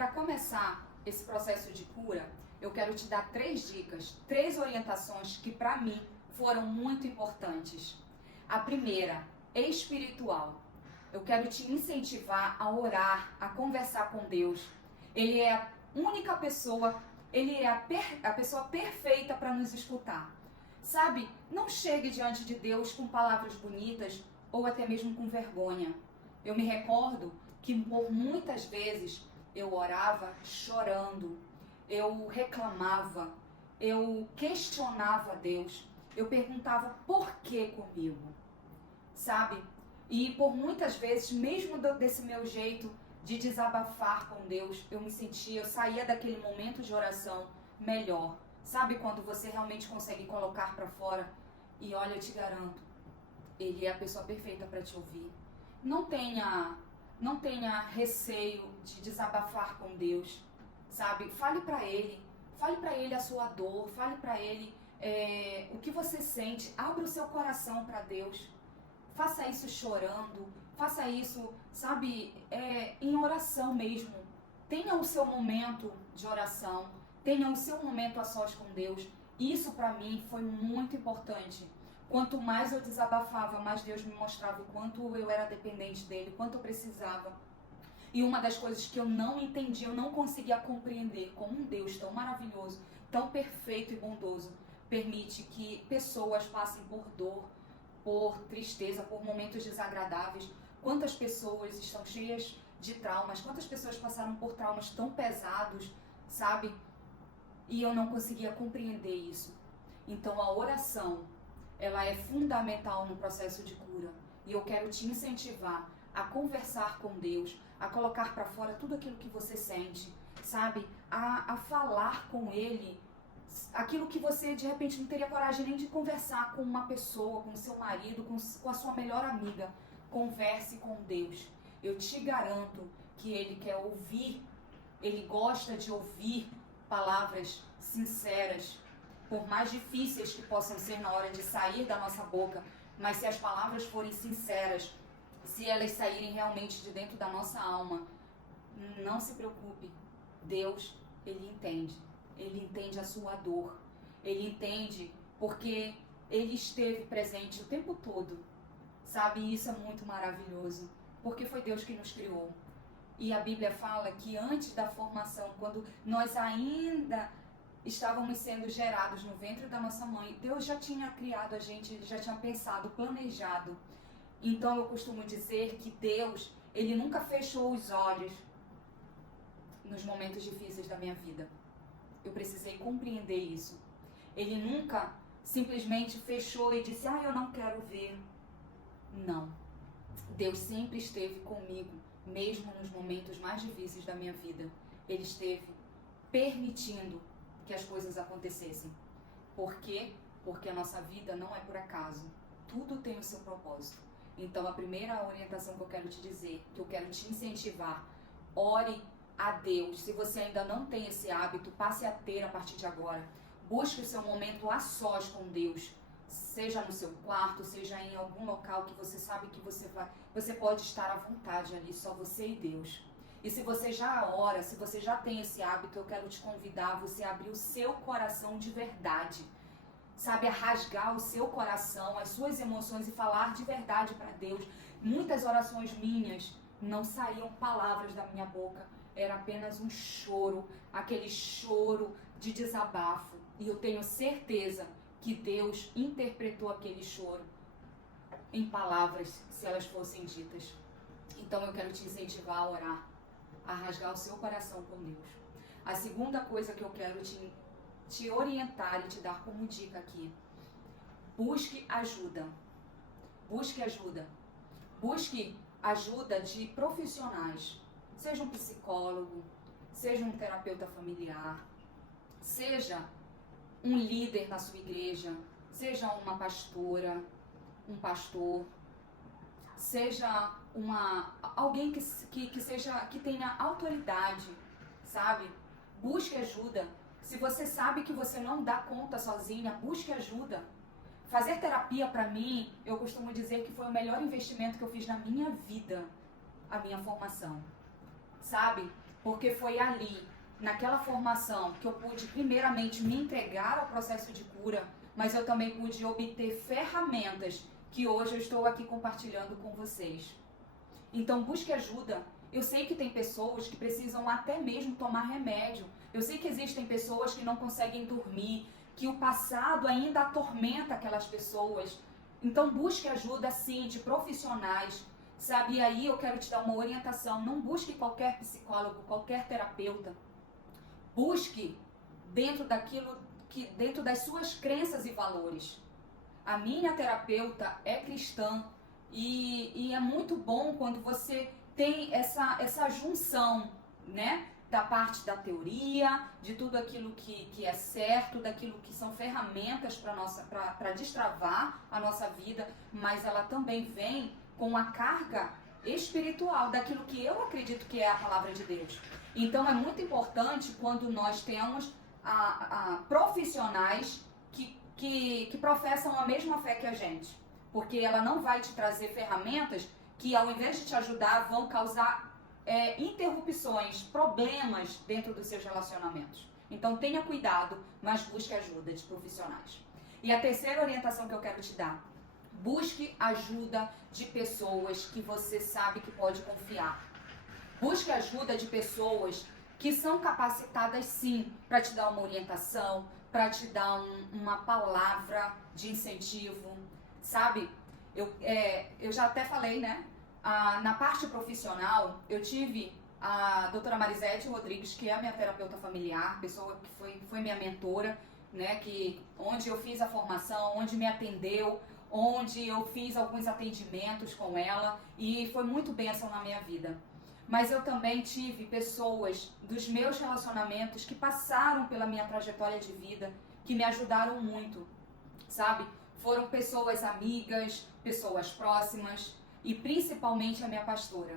para começar esse processo de cura, eu quero te dar 3 dicas, 3 orientações que para mim foram muito importantes. A primeira, espiritual. Eu quero te incentivar a orar, a conversar com Deus. Ele é a única pessoa, ele é a pessoa perfeita para nos escutar. Sabe, não chegue diante de Deus com palavras bonitas ou até mesmo com vergonha. Eu me recordo que por muitas vezes eu orava chorando, eu reclamava, eu questionava Deus, eu perguntava por que comigo, sabe? E por muitas vezes, mesmo desse meu jeito de desabafar com Deus, eu saía daquele momento de oração melhor. Sabe quando você realmente consegue colocar para fora? E olha, eu te garanto, Ele é a pessoa perfeita para te ouvir. Não tenha receio de desabafar com Deus, sabe? Fale para Ele a sua dor, fale para Ele o que você sente, abra o seu coração para Deus. Faça isso chorando, faça isso, sabe, em oração mesmo. Tenha o seu momento de oração, tenha o seu momento a sós com Deus. Isso para mim foi muito importante. Quanto mais eu desabafava, mais Deus me mostrava o quanto eu era dependente dele, quanto eu precisava. E uma das coisas que eu não entendia, eu não conseguia compreender como um Deus tão maravilhoso, tão perfeito e bondoso, permite que pessoas passem por dor, por tristeza, por momentos desagradáveis. Quantas pessoas estão cheias de traumas, quantas pessoas passaram por traumas tão pesados, sabe? E eu não conseguia compreender isso. Então a oração, ela é fundamental no processo de cura. E eu quero te incentivar a conversar com Deus, a colocar para fora tudo aquilo que você sente, sabe? A falar com Ele aquilo que você de repente não teria coragem nem de conversar com uma pessoa, com seu marido, com a sua melhor amiga. Converse com Deus. Eu te garanto que Ele quer ouvir, Ele gosta de ouvir palavras sinceras, por mais difíceis que possam ser na hora de sair da nossa boca, mas se as palavras forem sinceras, se elas saírem realmente de dentro da nossa alma, não se preocupe, Deus, Ele entende a sua dor, Ele entende porque Ele esteve presente o tempo todo, sabe? E isso é muito maravilhoso, porque foi Deus que nos criou. E a Bíblia fala que antes da formação, quando nós ainda estávamos sendo gerados no ventre da nossa mãe, Deus já tinha criado a gente, Ele já tinha pensado, planejado. Então eu costumo dizer que Deus, Ele nunca fechou os olhos nos momentos difíceis da minha vida. Eu precisei compreender isso. Ele nunca simplesmente fechou e disse, eu não quero ver. Não. Deus sempre esteve comigo, mesmo nos momentos mais difíceis da minha vida. Ele esteve permitindo que as coisas acontecessem. Por quê? Porque a nossa vida não é por acaso. Tudo tem o seu propósito. Então a primeira orientação que eu quero te dizer, que eu quero te incentivar, ore a Deus. Se você ainda não tem esse hábito, passe a ter a partir de agora. Busque o seu momento a sós com Deus. Seja no seu quarto, seja em algum local que você sabe que você pode estar à vontade ali, só você e Deus. E se você já ora, se você já tem esse hábito, eu quero te convidar a você abrir o seu coração de verdade. Sabe, a rasgar o seu coração, as suas emoções e falar de verdade para Deus. Muitas orações minhas não saíam palavras da minha boca. Era apenas um choro, aquele choro de desabafo. E eu tenho certeza que Deus interpretou aquele choro em palavras, se elas fossem ditas. Então eu quero te incentivar a orar, a rasgar o seu coração com Deus. A segunda coisa que eu quero te orientar e te dar como dica aqui: busque ajuda. Busque ajuda. Busque ajuda de profissionais. Seja um psicólogo, seja um terapeuta familiar, seja um líder na sua igreja, seja uma pastora, um pastor, seja alguém que tenha autoridade, sabe? Busque ajuda. Se você sabe que você não dá conta sozinha, busque ajuda. Fazer terapia para mim, eu costumo dizer que foi o melhor investimento que eu fiz na minha vida, a minha formação. Sabe? porque foi ali, naquela formação, que eu pude primeiramente me entregar ao processo de cura, mas eu também pude obter ferramentas que hoje eu estou aqui compartilhando com vocês. Então busque ajuda. Eu sei que tem pessoas que precisam até mesmo tomar remédio. Eu sei que existem pessoas que não conseguem dormir, que o passado ainda atormenta aquelas pessoas. Então busque ajuda sim de profissionais, sabe? E aí eu quero te dar uma orientação. Não busque qualquer psicólogo, qualquer terapeuta. Busque dentro das suas crenças e valores. A minha terapeuta é cristã e é muito bom quando você tem essa junção, né? Da parte da teoria, de tudo aquilo que é certo, daquilo que são ferramentas para destravar a nossa vida, mas ela também vem com a carga espiritual, daquilo que eu acredito que é a palavra de Deus. Então é muito importante quando nós temos profissionais que professam a mesma fé que a gente, porque ela não vai te trazer ferramentas que, ao invés de te ajudar, vão causar interrupções, problemas dentro dos seus relacionamentos. Então tenha cuidado, mas busque ajuda de profissionais. E a terceira orientação que eu quero te dar: busque ajuda de pessoas que você sabe que pode confiar. Busque ajuda de pessoas que são capacitadas sim para te dar uma orientação, para te dar uma palavra de incentivo, sabe? Eu já até falei, né? Na parte profissional, eu tive a doutora Marisete Rodrigues, que é a minha terapeuta familiar, pessoa que foi minha mentora, né? Onde eu fiz a formação, onde me atendeu, onde eu fiz alguns atendimentos com ela e foi muito bênção na minha vida. Mas eu também tive pessoas dos meus relacionamentos que passaram pela minha trajetória de vida, que me ajudaram muito, sabe? Foram pessoas amigas, pessoas próximas e principalmente a minha pastora.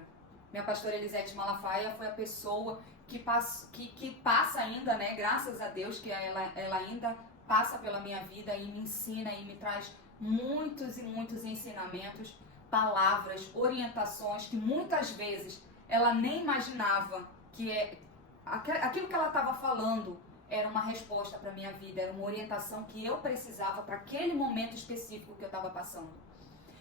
Minha pastora Elisete Malafaia foi a pessoa que passa ainda, né? Graças a Deus que ela ainda passa pela minha vida e me ensina e me traz muitos e muitos ensinamentos, palavras, orientações que muitas vezes ela nem imaginava que aquilo que ela estava falando era uma resposta para a minha vida, era uma orientação que eu precisava para aquele momento específico que eu estava passando.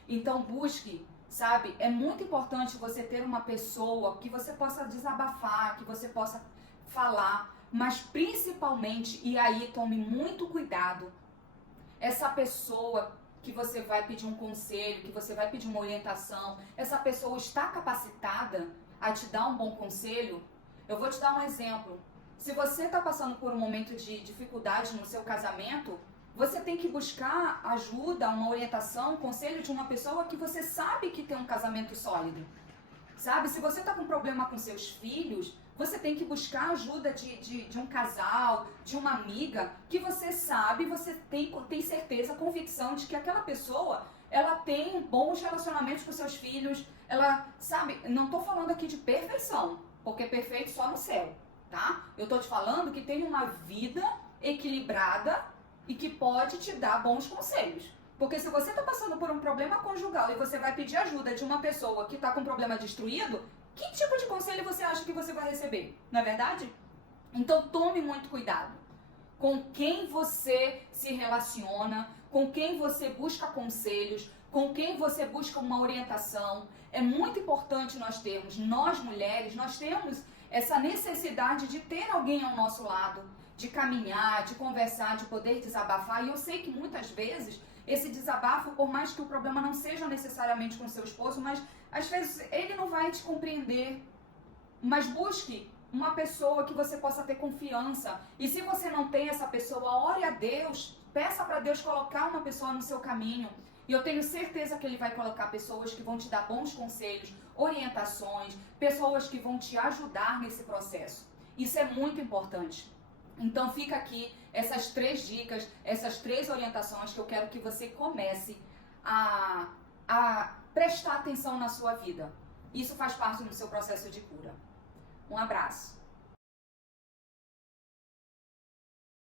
Então busque, sabe? É muito importante você ter uma pessoa que você possa desabafar, que você possa falar, mas principalmente, e aí tome muito cuidado, essa pessoa que você vai pedir um conselho, que você vai pedir uma orientação, essa pessoa está capacitada a te dar um bom conselho? Eu vou te dar um exemplo. Se você está passando por um momento de dificuldade no seu casamento, você tem que buscar ajuda, uma orientação, um conselho de uma pessoa que você sabe que tem um casamento sólido. Sabe? Se você está com problema com seus filhos, você tem que buscar ajuda de um casal, de uma amiga, que você sabe, você tem certeza, convicção de que aquela pessoa, ela tem bons relacionamentos com seus filhos, ela, sabe, não estou falando aqui de perfeição, porque perfeito só no céu, tá? Eu estou te falando que tem uma vida equilibrada e que pode te dar bons conselhos. Porque se você está passando por um problema conjugal e você vai pedir ajuda de uma pessoa que está com um problema destruído, que tipo de conselho você acha que você vai receber? Não é verdade? Então tome muito cuidado com quem você se relaciona, com quem você busca conselhos, com quem você busca uma orientação. É muito importante nós mulheres, nós temos essa necessidade de ter alguém ao nosso lado, de caminhar, de conversar, de poder desabafar. E eu sei que muitas vezes esse desabafo, por mais que o problema não seja necessariamente com seu esposo, mas às vezes ele não vai te compreender. Mas busque uma pessoa que você possa ter confiança. E se você não tem essa pessoa, ore a Deus, peça para Deus colocar uma pessoa no seu caminho. E eu tenho certeza que Ele vai colocar pessoas que vão te dar bons conselhos, orientações, pessoas que vão te ajudar nesse processo. Isso é muito importante. Então fica aqui essas 3 dicas, essas 3 orientações que eu quero que você comece a prestar atenção na sua vida. Isso faz parte do seu processo de cura. Um abraço.